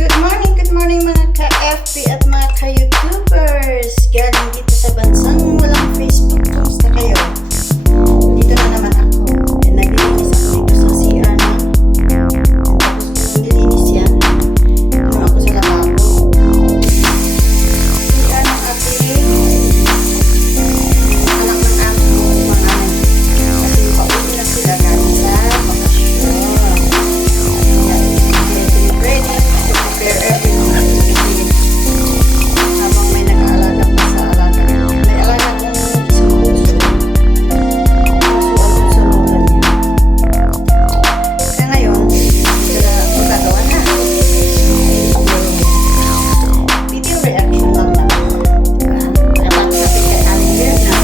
Good morning mga ka-FB at mga ka-YouTubers. Galing dito sa bansang walang Facebook. Kumusta kayo? Dito na naman ako. Naglilinis ako dito sa CR na. Tapos nililinis yan. Ano ako sa lababo. CR ng ating anak ng aking mga kasi pauwi na sila galing sa bakasyon. Getting ready to prepare everything. Habang may nag-aalaga pa sa alaga. May alaga kong isang puso. Puso sa lola niya. Kaya ngayon, magagawa na. Video reaction lang naman. Nakatapos natin kay Aling Mirna.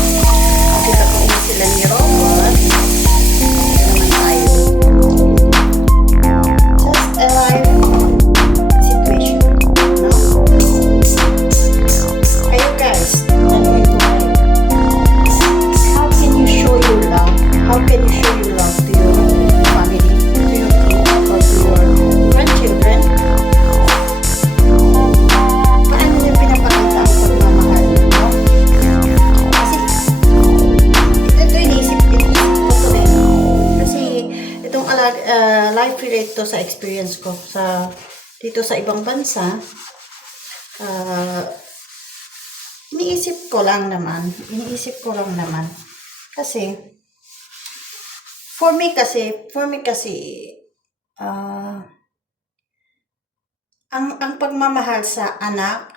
Makita ko na sila ni Robot. Ito naman tayo. Just a live situation. No? Kayo guys, tanungin ko kayo. How can you show your love? How can you show your love to your family, to your kids, or to your grandchildren? Paano niyo pinapakita ang pagmamahal? No? Kasi, ito iniisip ko to rin. Kasi, itong life relate to sa experience ko dito sa ibang bansa. Iniisip ko lang naman kasi for me kasi ang pagmamahal sa anak,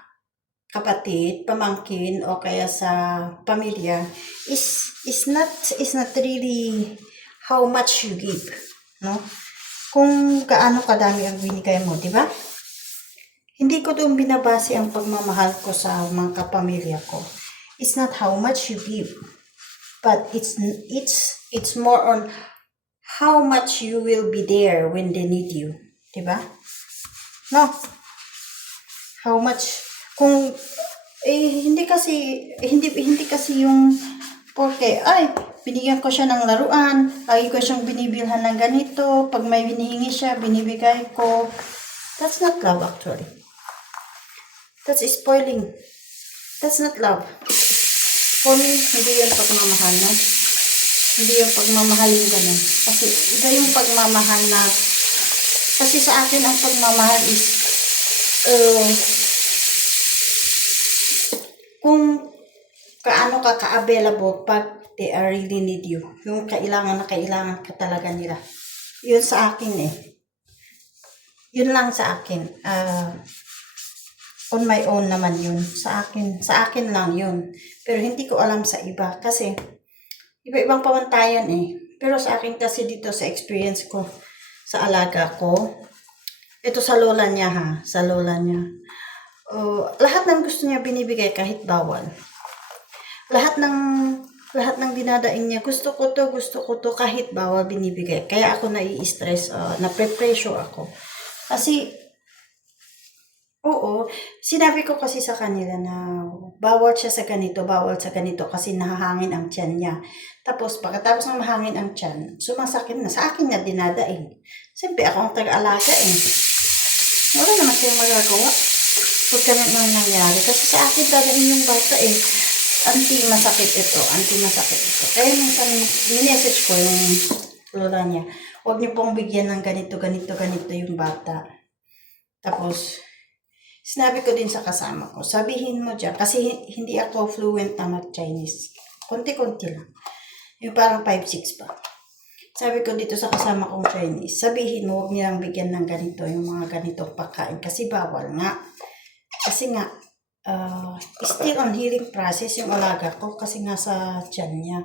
kapatid, pamangkin o kaya sa pamilya is not really how much you give, no? Kung gaano kadami ang binigay mo, di ba? Hindi ko doon binabase ang pagmamahal ko sa mga kapamilya ko. It's not how much you give, but it's more on how much you will be there when they need you, di ba? No? How much kung hindi kasi yung porque binigyan ko siya ng laruan, lagi ko siyang binibilhan ng ganito, pag may hinihingi siya, binibigay ko. That's not love actually. That's spoiling. That's not love. For me, hindi yung pagmamahal, no? Hindi yung pagmamahal yung ganun. Kasi iba yung pagmamahal na, kasi sa akin ang pagmamahal is, kung kaano ka ka-available pag they are really need you. Yung kailangan ka talaga nila. Yun sa akin Yun lang sa akin. On my own naman yun. Sa akin lang yun. Pero hindi ko alam sa iba. Kasi, iba-ibang pamantayan Pero sa akin kasi dito sa experience ko, sa alaga ko, ito sa lola niya sa lola niya. Lahat ng gusto niya binibigay kahit bawal. Lahat ng dinadaing niya, gusto ko to, kahit bawal binibigay. Kaya ako nai-stress, na-pressure ako. Kasi, oo, sinabi ko kasi sa kanila na bawal siya sa ganito kasi nahahangin ang tiyan niya. Tapos, pagkatapos ng mahangin ang tiyan, sumasakit na. Sa akin na dinadaing. Siyempre, ako ang taga-alaga Wala naman siyang magagawa. Huwag ka nang nangyari. Kasi sa akin dadaing yung bata anti-masakit ito. Kaya minsan, minessage ko yung lola niya. Huwag niyo pong bigyan ng ganito yung bata. Tapos, sinabi ko din sa kasama ko, sabihin mo dyan, kasi hindi ako fluent na mag-Chinese. Konti-konti lang. Yung parang 5-6 pa. Sabi ko dito sa kasama kong Chinese, sabihin mo, huwag nilang bigyan ng ganito, yung mga ganitong pagkain. Kasi bawal nga. Kasi nga, still on healing process yung alaga ko kasi nga sa tiyan niya.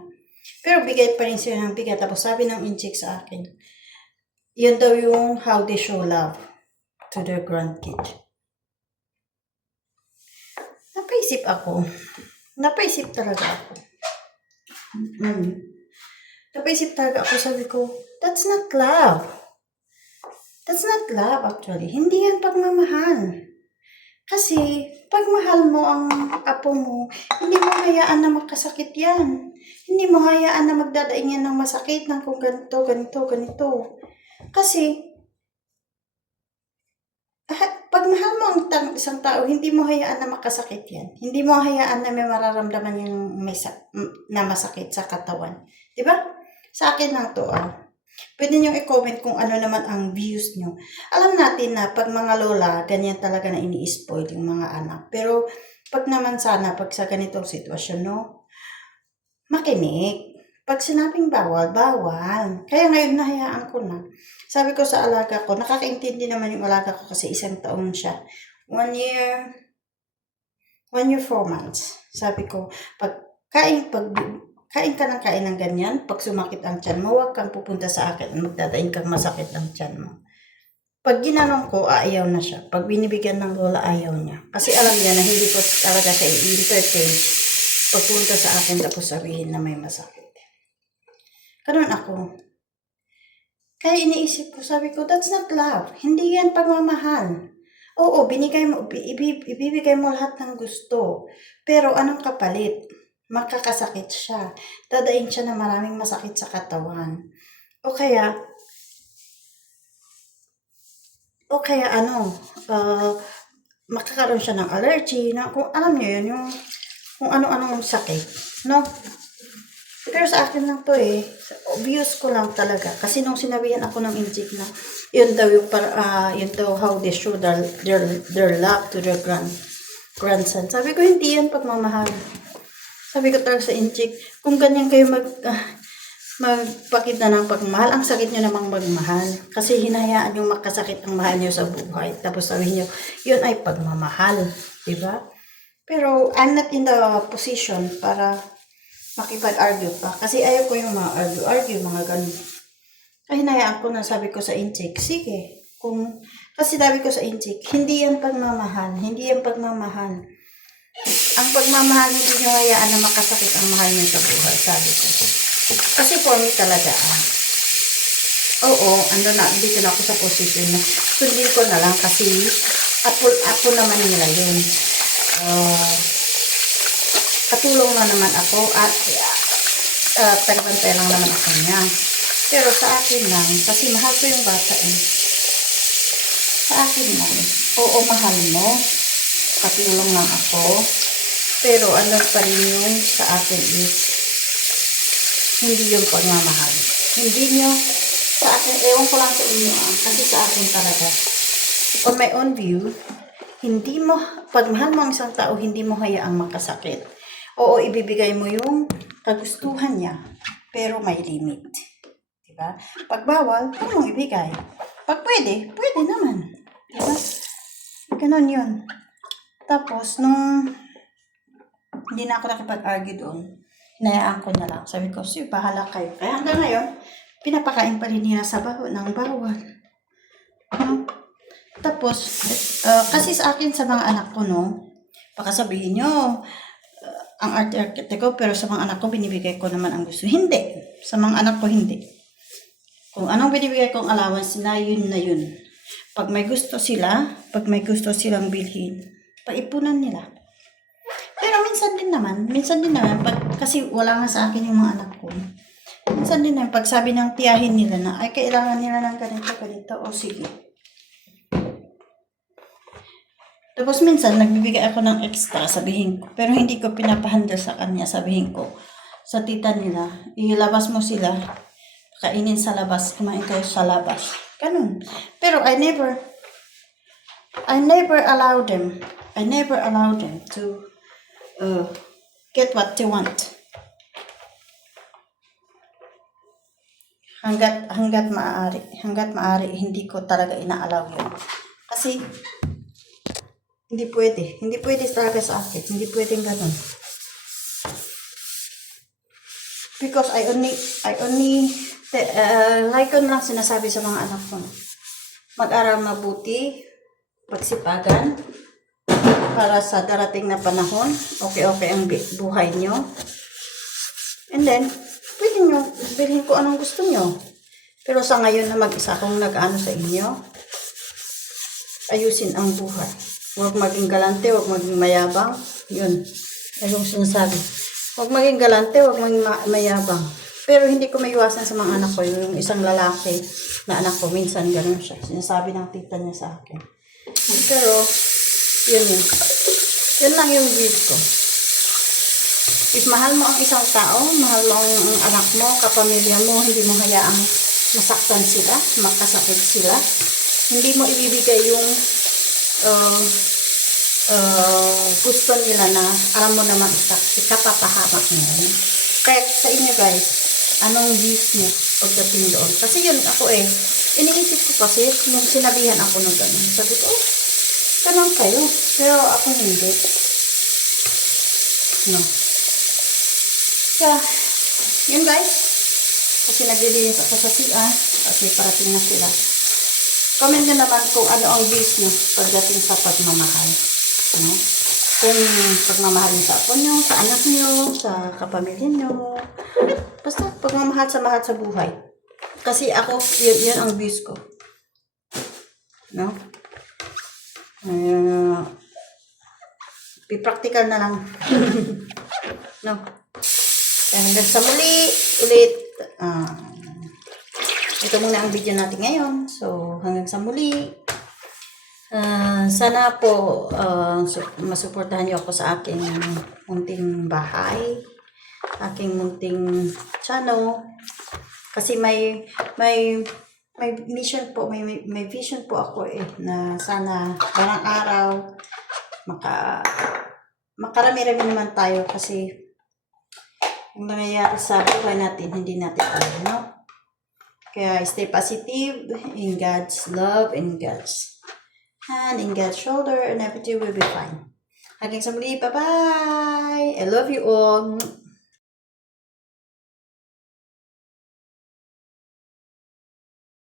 Pero bigay pa rin sila ng bigay. Tapos sabi ng incheck sa akin, yun daw yung how they show love to their grandkid. Napaisip talaga ako. Sabi ko, that's not love. That's not love actually. Hindi yan pagmamahal. Kasi, pag mahal mo ang apo mo, hindi mo hayaan na makasakit yan. Hindi mo hayaan na magdadaing yan ng masakit ng kung ganito. Kasi, pag ng isang tao, hindi mo hayaan na makasakit yan. Hindi mo hayaan na may mararamdaman yung na masakit sa katawan. Diba? Sa akin lang to, Pwede nyo i-comment kung ano naman ang views nyo. Alam natin na pag mga lola, ganyan talaga na ini-spoil yung mga anak. Pero pag naman sana, pag sa ganitong sitwasyon, no, makinig. Pag sinabing bawal, bawal. Kaya ngayon nahayaan ko na. Sabi ko sa alaga ko, nakakaintindi naman yung alaga ko kasi 1 taon siya. 1 year, 4 months. Sabi ko, kain ka ng kain ng ganyan, pag sumakit ang tiyan mo, huwag kang pupunta sa akin at magdadaing kang masakit ang tiyan mo. Pag ginanong ko, ayaw na siya. Pag binibigyan ng lola, ayaw niya. Kasi alam niya na hindi ko talaga siya i-entertain pagpunta sa akin tapos sabihin na may masakit. Ganun ako. Kaya iniisip ko, sabi ko, that's not love. Hindi yan pagmamahal. Oo, ibibigay mo lahat ng gusto. Pero anong kapalit? Makakasakit siya. Dadaing siya na maraming masakit sa katawan. O kaya makakaroon siya ng allergy, na kung alam niyo yun, yung kung ano-anong sakit, no? Pero sa akin lang to obvious ko lang talaga. Kasi nung sinabihan ako ng injik na, yun daw how they show their love to their grandson. Sabi ko, hindi yan pagmamahal. Sabi ko talaga sa injik, kung ganyan kayo magpakita ng pagmahal, ang sakit nyo namang magmahal. Kasi hinayaan yung makasakit ang mahal nyo sa buhay. Tapos sabihin nyo, yun ay pagmamahal. Diba? Pero I'm not in the position para makipag-argue pa. Kasi ayaw ko yung mga argue, mga ganun. Ay, hinayaan ko na, sabi ko sa injik, sige. Kasi sabi ko sa injik, hindi yan pagmamahal. Hindi yan pagmamahal. Ang pagmamahal, hindi nyo hayaan na makasakit ang mahal nyo sa buhay, sabi ko. Kasi for me talaga, dito na ako sa posisyon na sundin ko na lang kasi ako naman nila yun. Katulong na naman ako at tagbantay lang naman ako niya. Pero sa akin lang, kasi mahal ko yung bata Sa akin lang, oo, mahal mo. Katulong lang ako. Pero ano pa rin yung sa akin is, hindi yung pagmamahal. Hindi nyo, sa akin, ewan ko lang sa inyo kasi sa akin talaga. On my own view, pag mahal mo ang isang tao, hindi mo hayaang makasakit. Oo, ibibigay mo yung kagustuhan niya, pero may limit. Diba? Pag bawal, huwag mong ibigay. Pag pwede naman. Diba? Ganon yun. Tapos, nung hindi na ako nakipag-argue doon, hinayaan ko na lang. Sabi ko, sige, bahala kayo. Kaya hanggang ngayon, pinapakain pa rin niya sa ng bawal. Tapos, kasi sa akin, sa mga anak ko, no, baka sabihin nyo, ang arte-arte ko, pero sa mga anak ko, binibigay ko naman ang gusto. Hindi. Sa mga anak ko, hindi. Kung anong binibigay kong allowance na yun. Pag may gusto silang bilhin, paipunan nila. Pero minsan din naman, kasi wala nga sa akin yung mga anak ko. Minsan din naman, pag sabi ng tiyahin nila na, ay, kailangan nila ng ganito, o sige. Tapos minsan, nagbibigay ako ng extra, sabihin ko. Pero hindi ko pinapahandle sa kanya, sabihin ko. Sa tita nila, ilabas mo sila, kainin sa labas, kumain kayo sa labas. Ganun. Pero I never allow them to get what they want. Hanggat maaari, hindi ko talaga ina-allow yun. Kasi, hindi pwede talaga sa akin, hindi pwedeng ganun. Because I only like ko lang sinasabi sa mga anak ko, mag-aral mabuti, pagsipagan, para sa darating na panahon, okay ang buhay nyo. And then, pwede nyo bilhin ko anong gusto nyo. Pero sa ngayon na mag-isa akong nag-ano sa inyo, ayusin ang buhay. Huwag maging galante, huwag maging mayabang. Yun, ayong sinasabi. Huwag maging galante, huwag maging mayabang. Pero hindi ko maiwasan sa mga anak ko, yung isang lalaki na anak ko, minsan ganun siya. Sinasabi ng tita niya sa akin. Pero, Yun yun. Yun lang yung gift ko. If mahal mo ang isang tao, mahal mo ang anak mo, kapamilya mo, hindi mo hayaang masaktan sila, makasakit sila, hindi mo ibibigay yung gusto nila na alam mo naman ikapapahamak mo. Kaya sa inyo guys, anong gift niyo pagdating doon? Kasi yun ako iniisip ko kasi nung sinabihan ako ng ganun. Sabi ko, ganun kayo. Pero ako hindi. No. Kaya, yun guys. Kasi naglilinis ako sa CR. Kasi parating na sila. Comment nyo naman kung ano ang views nyo pagdating sa pagmamahal. No? Kung pagmamahal nyo sa apo nyo, sa anak nyo, sa kapamilya nyo. Basta pagmamahal sa mahal sa buhay. Kasi ako, yun ang views ko. No? Be-practical na lang. No? Kaya hanggang sa muli, ulit. Ito muna ang video natin ngayon. So, hanggang sa muli. Sana po masuportahan niyo ako sa aking munting bahay, aking munting channel. Kasi may mission po, may vision po ako na sana parang araw makarami-rami naman tayo kasi yung nangyayari sa buhay natin, hindi natin alam, no? Kaya stay positive in God's love, in God's hand, in God's shoulder, and everything will be fine. Hanggang sa muli, bye-bye! I love you all!